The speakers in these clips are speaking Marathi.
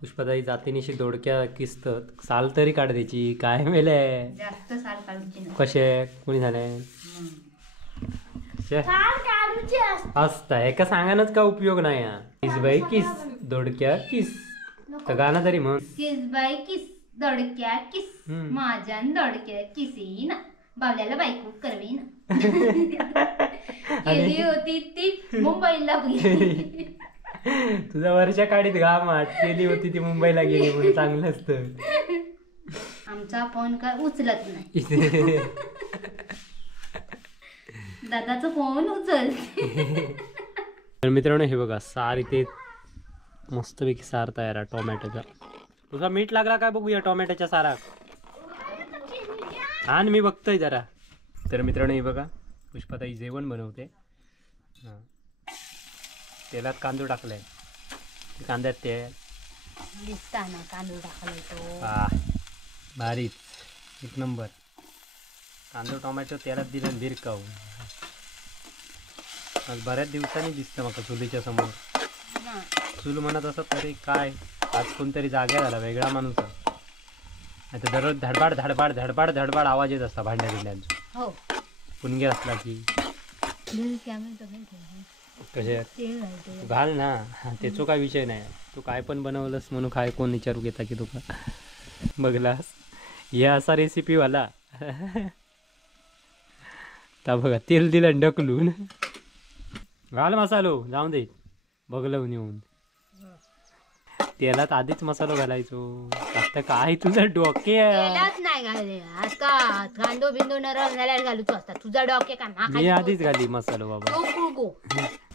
पुष्पाताई जातीनिशी दोडक्या किसतात साल तरी काढ द्यायची काय मेले जास्त साल काढूची नाही. कसे कोणी झाले असता एका सांगानच का उपयोग नाही हा. किस बाई किस दोडक्या किस तर गाणं तरी म्हण किस बाई किस दोडक्या किस माझ्यान दोडक्या किसीन बावल्याला बायको करवीन गेली होती ती मुंबईला गेली. तुझा वर्षा काढीत घामाट गेली होती ती मुंबईला गेली म्हणून चांगलं असतं. आमचा फोन काय उचलत नाही. दादाचा फोन उचल. तर मित्रांनो हे बघा सार इथे मस्तपैकी सार तयार आहे टोमॅटोचा. तुझा मीठ लागला काय बघूया टोमॅटोच्या सारा आणि मी बघतोय जरा. तर मित्रांनो हे बघा पुष्पाताई जेवण बनवते. तेलात कांदो टाकलाय कांद्यात तेल दिसताना कांदो टाकलाय तो भारीच एक नंबर. कांदो टोमॅटो तेलात दिलं बिरकावून आज बऱ्याच दिवसांनी दिसतं मला चुलीच्या समोर. चूल म्हणत असत तरी काय आज कोणतरी जाग्या झाला वेगळा माणूस आहे. आता दररोज धडबाड धडबाड धडबाड धडबाड आवाज येत असता भांड्या बिंड्यांचा. हो पुणगे असला की कसे घाल ना त्याचो काय विषय नाही. तू काय पण बनवलंस म्हणून काय कोण विचारू घेता की तुका बघलास हे असा रेसिपीवाला. ता बघा तेल दिलं ढकलून घाल मसालो जाऊन दे बघलं नेऊन तेलात आधीच मसालो घालायचो. आता काय तुझं डोके नाही घाले आता कांदो बिंदो नरम झाल्यावर घालूच असता तुझा डोके का मी आधीच घाली मसालो बाबा.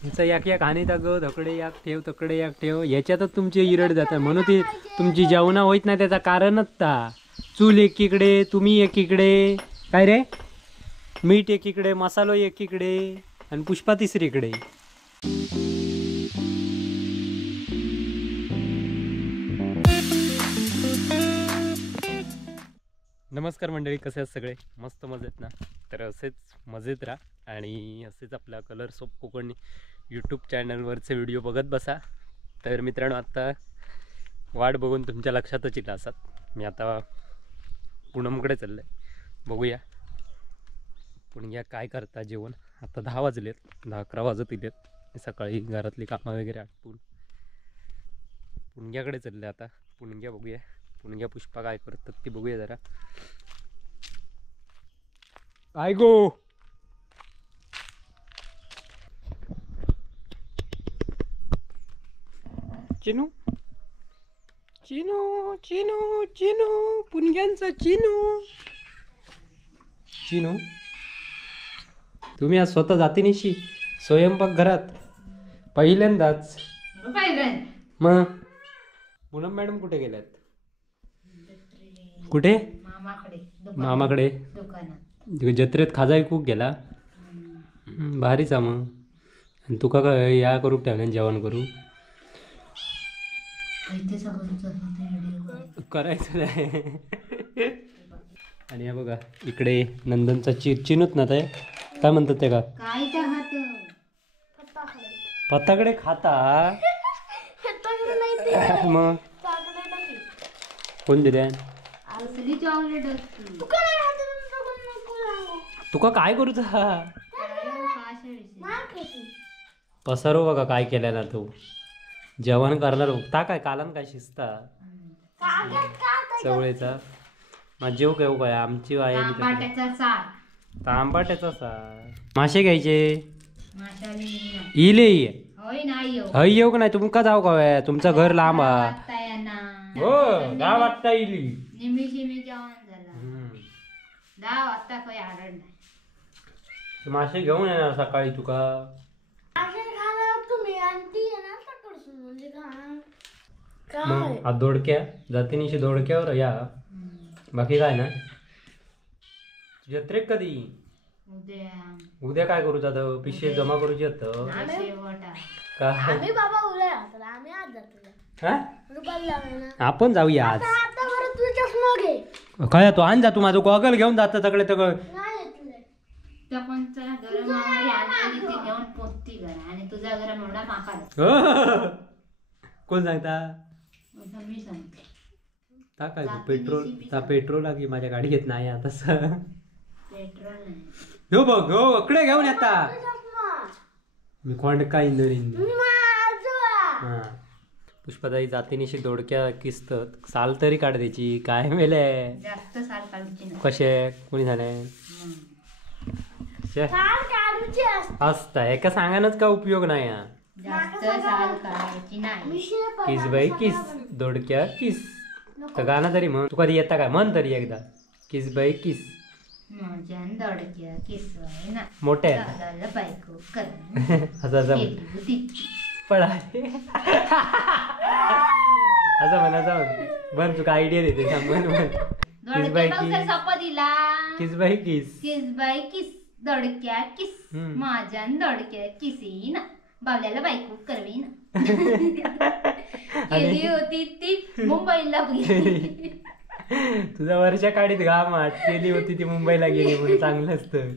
तुमचं एक एक हानी ग धकडे याक ठेव तकडे याक ठेव याच्यातच तुमची इरड जातात म्हणून ती तुमची जेवणा होईत नाही त्याचं कारणच ता. चूल एकीकडे तुम्ही एकीकडे काय रे मीठ एकीकडे मसालो एकीकडे आणि पुष्पा तिसरीकडे. नमस्कार मंडळी कसे आहेत सगळे मस्त मजेत ना. तर असेच मजेत राहा आणि असेच आपल्या कलर्स ऑफ कोकण यूट्यूब चॅनलवरचे व्हिडिओ बघत बसा. तर मित्रांनो आता वाट बघून तुमच्या लक्षातच येईल असतात. मी आता पूनमकडे चाललं आहे बघूया पुणग्या काय करता जेवण. आता 10 वाजलेत 10-11 वाजत इलेत. सकाळी घरातली कामं वगैरे आटपून पुणग्याकडे चाललं आता. पुणग्या बघूया पुणग्या पुष्पा काय करतात ती बघूया जरा. काय गो चिनू चिनू चिनू चिनू पुणग्यांचा चिनू चिनू तुम्ही आज स्वतः जातीनिशी स्वयंपाक घरात पहिल्यांदाच. मग पूनम मॅडम कुठे गेल्यात कुठे मामाकडे जत्रेत खाजा ऐकूक गेला. भारीचा मग आणि तुका काय या करू ठेवल्या जेवण करू करायचं नाही. आणि या बघा इकडे नंदनचा चिनूत ना ते काय म्हणतात ते का पत्ताकडे खाता मग कोण दिल्या तुका काय करूचा पसारो बघा काय केल्या ना तू जेवण करणार ता काय कालन काय शिजता चवळेचा माझ जेव घेऊ काय आमची आहे तांबाट्याचा सार. मासे घ्यायचे इले हय येऊ का नाही तुमका जाऊ का तुमचं घर लांब हो 10 वाजता इली मासे घेऊन येणार सकाळी तुका. दोडक्या जातीनिशी दोडक्यावर या बाकी काय ना. जत्रेक कधी उद्या काय करू जात पिशे जमा करूची आपण जाऊया आज. काय तू आण जा तू माझं गॉगल घेऊन जात सगळे सगळं कोण सांगता आता मी सांगते. ता काय जाती पेट्रोल recipe ता सांग. पेट्रोल की माझ्या गाडी घेत नाही तसं पेट्रोल नाही. हो बघ हो इकडे घेऊन येता मी कोण काय इंधन हा पुष्पाताई जातीनिशी दोडक्या किसतात साल तरी काढ द्यायची काय मेले जास्त साल काढूची नाही. कसे कोणी झाले शे. असता एका सांगानच का उपयोग नाही हा जास्त साल काढायची नाही. किस बाई किस दोडक्या किस तर गाणं तरी म्हण तू कधी येता काय म्हण तरी एकदा किस बाई किस माझ्या दडक्या किसवाय ना मोठ्या दादाला बायको कर असं असं म्हण. केली होती. पळाले असं म्हण असं म्हण बरं तुका आयडिया देते सांग म्हण म्हण किस बाई दडक्या किस सोपा दिला. किस बाई किस किस बाई किस दडक्या किस हम्म. माझ्या दडक्या किसीन बावल्याला बायको करवीन आणि- केली होती ती मुंबईला गेली. तुझा वर्षा काढीत घाम आठ केली होती ती मुंबईला गेली म्हणून चांगलं असतं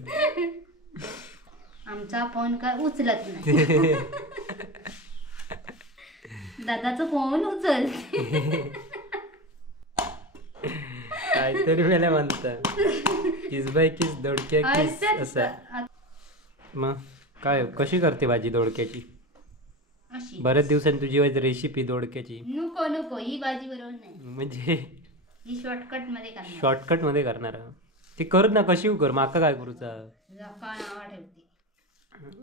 आमचा फोन का उचलत नाही. दादाचा फोन उचल. काहीतरी वेळेला म्हणतात किस बाई किस दोडक्या किस असं मग काय कशी करते भाजी दोडक्याची अशी बऱ्याच दिवसांनी तुझी रेसिपी दोडक्याची नको नको ही भाजी बरोबर नाही. म्हणजे ही शॉर्टकट मध्ये करणार. शॉर्टकट मध्ये करणार ती करत ना कशी कर माका काय करूचा लोका नावा ठेवते.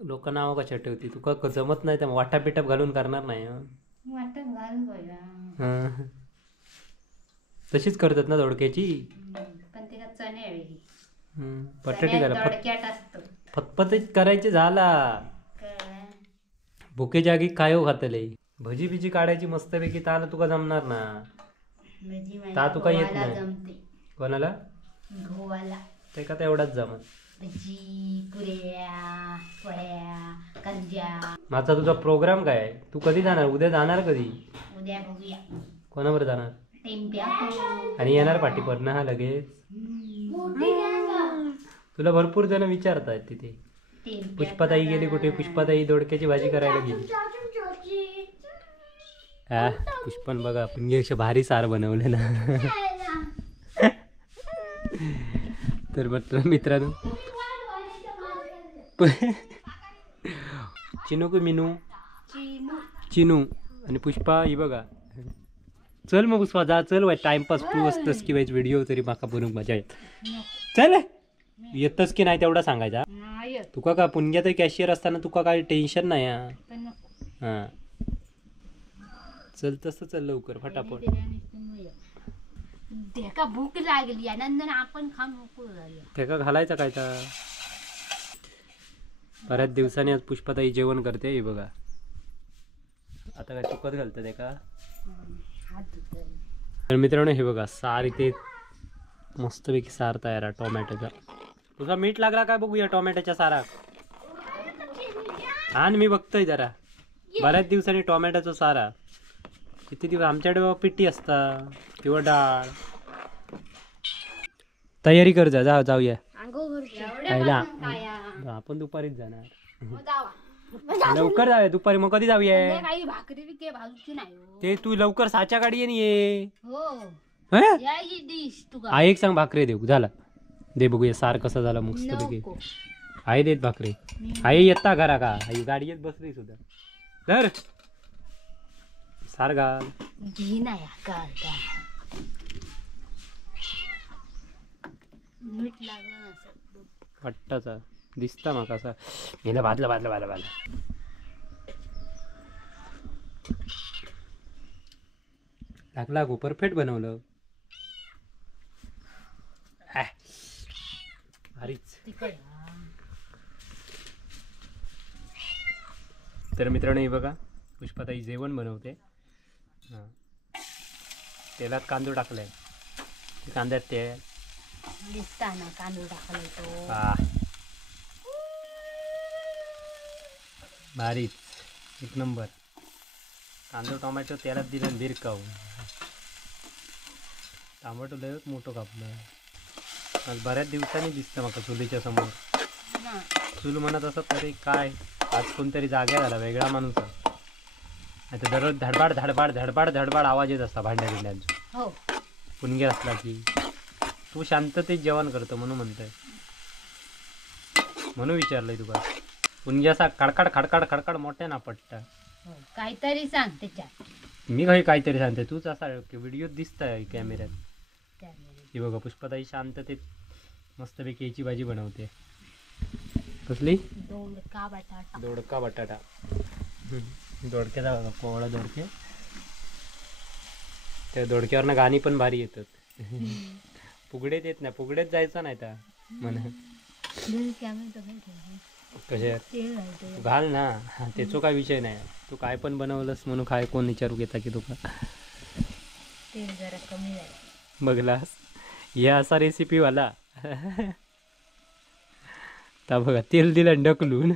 लोक नाव कशा ठेवती तुका जमत नाही त्या वाटा पिटाप घालून करणार नाही हं. वाटत घाल गोया. हं. तशीच करतात ना दोडक्याची पण ते का चणे वेगळी बटाटी करा दडक्यात असतो. फतफतीत करायचे झाला कळलं? भुके जागी काय हो खातले भजी बिजी काढायची मस्तपैकी ताला तुका जमणार ना भजी ता माझ्या तुका येत गव्हाला नाही. जमते. कोणाला गव्हाला ते का एवढाच जमत भजी पुऱ्या पोळ्या कंज्या. माझा तुझा प्रोग्राम काय आहे? तू कधी जाणार उद्या जाणार कधी उद्या बघूया. कोणावर जाणार टेम्प्या आणि येणार पाठी पण हा लगेच तुला भरपूर जण विचारतायत तिथे पुष्पाताई गेली कुठे पुष्पाताई दोडक्याची भाजी करायला गेली हा पुष्पन बघा पुण्यक्ष भारी सार बनवले ना तर मित्रांनो चिनू की मिनू चिनू आणि पुष्पा ही बघा चल मग पुष्पा जा चल वाय टाइमपास तू असतस की वाईच व्हिडिओ तरी माका बनवून मजा येत चल येतच की नाही तेवढा सांगायचा तुका का पुण्यात कॅशियर असताना तुका काय टेन्शन नाही हा चल तसं चल लवकर फटाफट का भूक लागली आनंदाने आपण त्याका घालायचा काय तर बऱ्याच दिवसांनी आज पुष्पाताई जेवण करते हे बघा आता काय तुकत घालतं ते का तर मित्रांनो हे बघा सार इथे मस्तपैकी सार तयार आहे टोमॅटोचा तुझा मीठ लागला काय बघूया टोमॅटोच्या सारात आणि मी बघतोय जरा बऱ्याच दिवसांनी टोमॅटोचा सारा किती दिवस आमच्याकडे पिठी असता किंवा डाळ तयारी कर जा जाऊया खायला आपण दुपारीच जाणार लवकर जाऊया दुपारी मग कधी जाऊया भाकरी भाजूची नाही ते तू लवकर साच्या गाडी ये हो हं? याची डिश तुका आई एक सांग भाकरी देऊ झाला दे बघूया सार कसा झाला मस्तपैकी नको. आई देत भाकरी आई येता घरा का आई गाडी येत बसली सुद्धा धर सार घाल घे ना या का मीठ लागलं नसेल. वाटताचा दिसता माका असा गेला भाजला लागला गो परफेक्ट बनवलं भारीच तिखट तर मित्रांनो हे बघा पुष्पाताई जेवण बनवते हां तेलात कांदो टाकलाय कांद्यात तेल दिसताना कांदूळ टाकलाय तो भारीच एक नंबर कांदो टोमॅटो तेलात दिलं बिरकाव टोमॅटो लय मोठं कापलं आज बऱ्याच दिवसांनी दिसतं माका चुलीच्या समोर ना. चूल म्हणत असत तरी काय आज कोणतरी जाग्या झाला वेगळा माणूस आहे. आता दररोज धडबाड धडबाड धडबाड धडबाड आवाज येत असता भांड्या बिंड्यांचा. हो पुणग्या असला की तू शांततेत जेवण करतो म्हणून म्हणतोय, म्हणून विचारलंय तुका. पुणग्या असा खडखड खडखड खडखड मोठ्या ना पट्टा. हो काहीतरी सांग त्याच्यात. मी काहीतरी सांगते, तूच असा व्हिडिओ दिसताय कॅमेऱ्यात. ही बघा पुष्पाताई शांततेत मस्तपैकी याची भाजी बनवते. कसली? दोडका बटाटा. दोडका बटाटा. दोडक्याचा बघा कोवळा दोडके. त्या दोडक्यावरनं गाणी पण भारी येतात. फुगडेत येत नाही, फुगडेत जायचं नाही त्या म्हणा. कशा घाल ना, त्याचो काय विषय नाही. तू काय पण बनवलंस म्हणून काय कोण विचारू घेता की तुका तेल जरा कमी बघलास या असा रेसिपी वाला. तर बघा तेल दिलं ढकलून.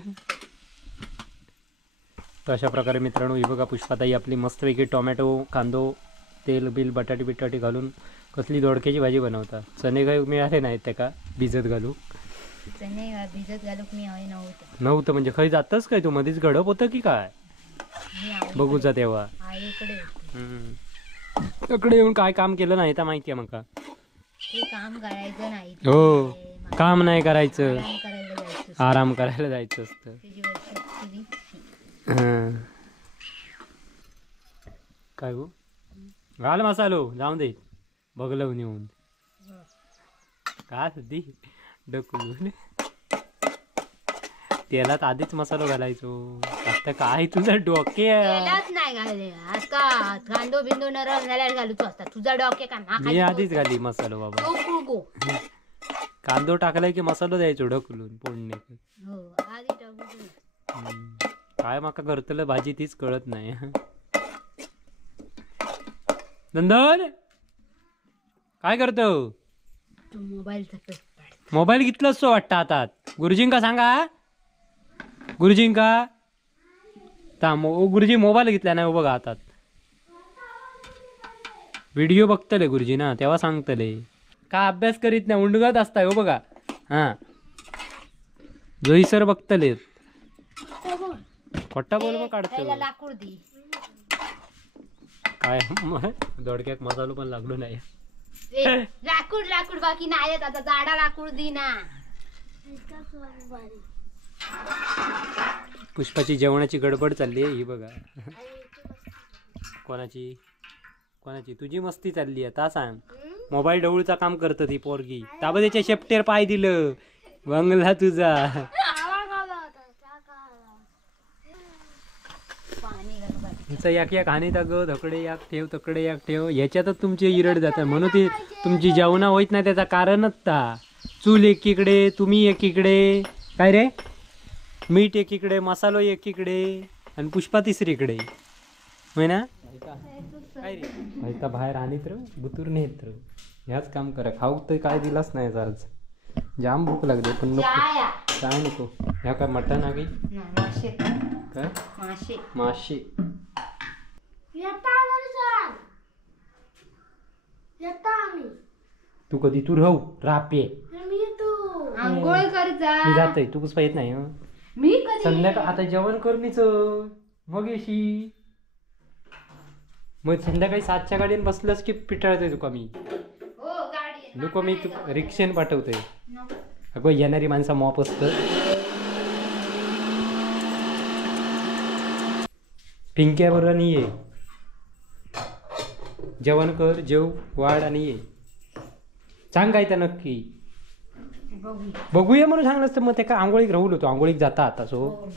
तर अशा प्रकारे मित्रांनो ही बघा पुष्पाताई आपली मस्तपैकी टोमॅटो कांदो तेल बिल बटाटे बिटाटे घालून कसली दोडक्याची भाजी बनवता. चणे काही मिळाले नाहीत त्या का भिजत घालू. चणे भिजत घालूक मी हवे नव्हतं म्हणजे खरी जातच काय तू मध्येच गडप होतं की काय बघूचा तेव्हा. तकडे येऊन काय काम केलं नाही तर माहिती आहे मका. काम करायचं नाही. हो काम नाही करायचं, आराम करायला जायचं. आराम करायला जायचं असतं. काय गो घाल मसालो जाऊन दे बघलव नेऊन का सध्या ढकलून. तेलात आधीच मसालो घालायचो. आता काय तुझं डोके नाही घालले आता कांदो बिंदो नरम झाल्यावर घालूच असता. तुझा डोके का मी आधीच घाली मसालो बाबा. कांदो टाकलाय की मसालो द्यायचो ढकलून फोडणे. काय माका करतलं भाजी तीच कळत नाही. नंदन काय करतो? मोबाईल घेतलास तो वाटतं हातात. गुरुजींका सांगा, गुरुजींका गुरुजी मोबाईल घेतला नाही बघा हातात. व्हिडिओ बघतले गुरुजी ना तेव्हा सांगतले. का अभ्यास करीत नाही उंडगत असताय हो बघा. हा जोई सर बघतले. खोटा बोल मग काढतो लाकूड दी काय. दोडक्यात मसालो पण लागलो नाही. लाकूड लाकूड बाकी नाही येत आता. जाडा लाकूड दी ना. पुष्पाची जेवणाची गडबड चालली आहे ही बघा. कोणाची कोणाची तुझी मस्ती चालली आहे ता सांग. मोबाईल डवळूचा काम करत ती पोरगी. ताबा त्याच्या शेपटेर पाय दिलं बंगला तुझा. याक याक हानी ग धकडे याक ठेव तकडे याक ठेव. ह्याच्यातच तुमची इरड जातात म्हणून ती तुमची जेवणा होईत नाही. त्याचा कारणच ता. चूल एकीकडे तुम्ही एकीकडे काय रे मीठ एकीकडे मसालो एकीकडे आणि पुष्पा तिसरीकडे होय ना. काय रे ऐका बाहेर आणीत र बुतूर नेत र. ह्याच काम करा. खाऊ तर काय दिलाच नाही आज. जाम भूक लागली पण नको काय नको. ह्या काय मटण आगी काय मासे. तू कधी तू रापे आंघोळ कर जा. मी जातोय तू पुष्पा येत नाही. मी कधी संध्याकाळ आता जेवण कर मीच मग येशी. मग संध्याकाळी 7च्या गाडीने बसलंस की पिटाळतोय तुका मी. नको मी रिक्षेने पाठवतोय. अगं येणारी माणसं मॉप असतं. पिंक्याबरोबर आणि ये जेवण कर जेव वाढ आणि ये. सांग काय त्या नक्की बघूया म्हणून सांगलं असतं. मग ते काय आंघोळीक राहुल होतो. आंघोळीक जाता आता सो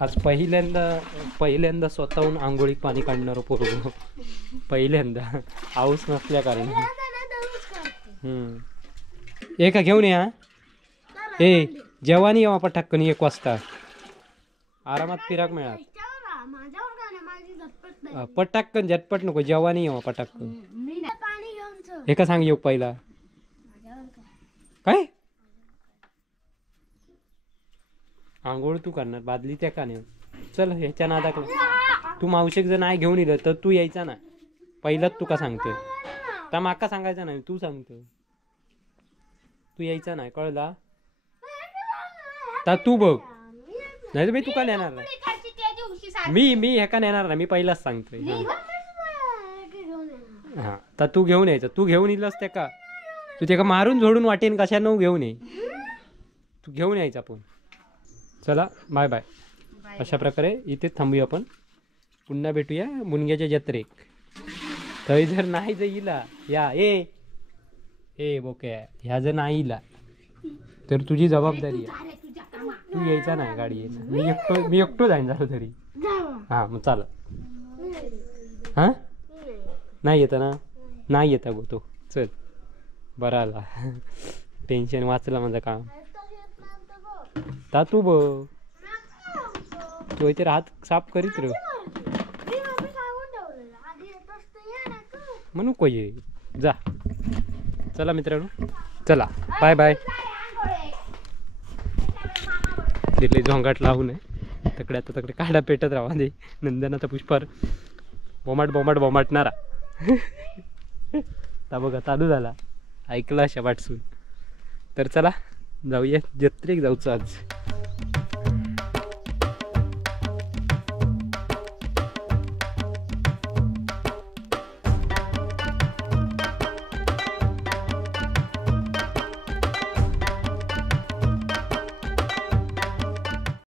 आज पहिल्यांदा स्वतःहून आंघोळीक पाणी काढणार पोरगो. पहिल्यांदा पाऊस नसल्या कारण. एका घेऊन या. ए जेवानी येवा पटाक्कन 1 वाजता आरामात फिराक मिळात. पटाक्कन झटपट नको जेवानी येवा पटाक्कन. एका सांग येऊ पहिला काय आंघोळ तू करणार बादली त्या का नाही. चल ह्याच्या नादा तू मावशेक जर नाही घेऊन येलं तर तू यायचा ना. पहिलाच तुका सांगतोय तर माका सांगायचं नाही. तू सांगतो तू यायचा नाही कळला. तर तू बघ नाही तर मी तुका नेणार नाही. मी ह्याका नेणार ना, मी पहिलाच सांगतोय. हा तर तू घेऊन यायचं, तू घेऊन येलस त्याका, तू त्याका मारून झोडून वाटेन कशानं घेऊन ये, तू घेऊन यायचं आपण. चला बाय बाय. अशा प्रकारे इथे थांबूया आपण, पुन्हा भेटूया मुनग्याच्या जत्रेक. थंय जर नाही जर इला या ए बोक्या, ह्या जर नाही इला तर तुझी जबाबदारी आहे, तू यायचा नाही गाडी यायचा, मी एकटो जाईन झालो तरी. हा मग चाल. हा नाही येतं ना, नाही येता गो तो. चल बरा आला, टेन्शन वाचला माझं काम. ता तू तू इथे हात साफ करीत र म्हणू को ये जा. चला मित्रांनो, चला बाय बाय. दिल्ली झोंगाट लावू नये तकडे, आता तकडे काढा पेटत राहा दे. नंदनाचा पुष्पार बोमाटणारा ता बघा चालू झाला, ऐकला अशा वाटसून. तर चला जाऊया जत्रेक, जाऊचं आज.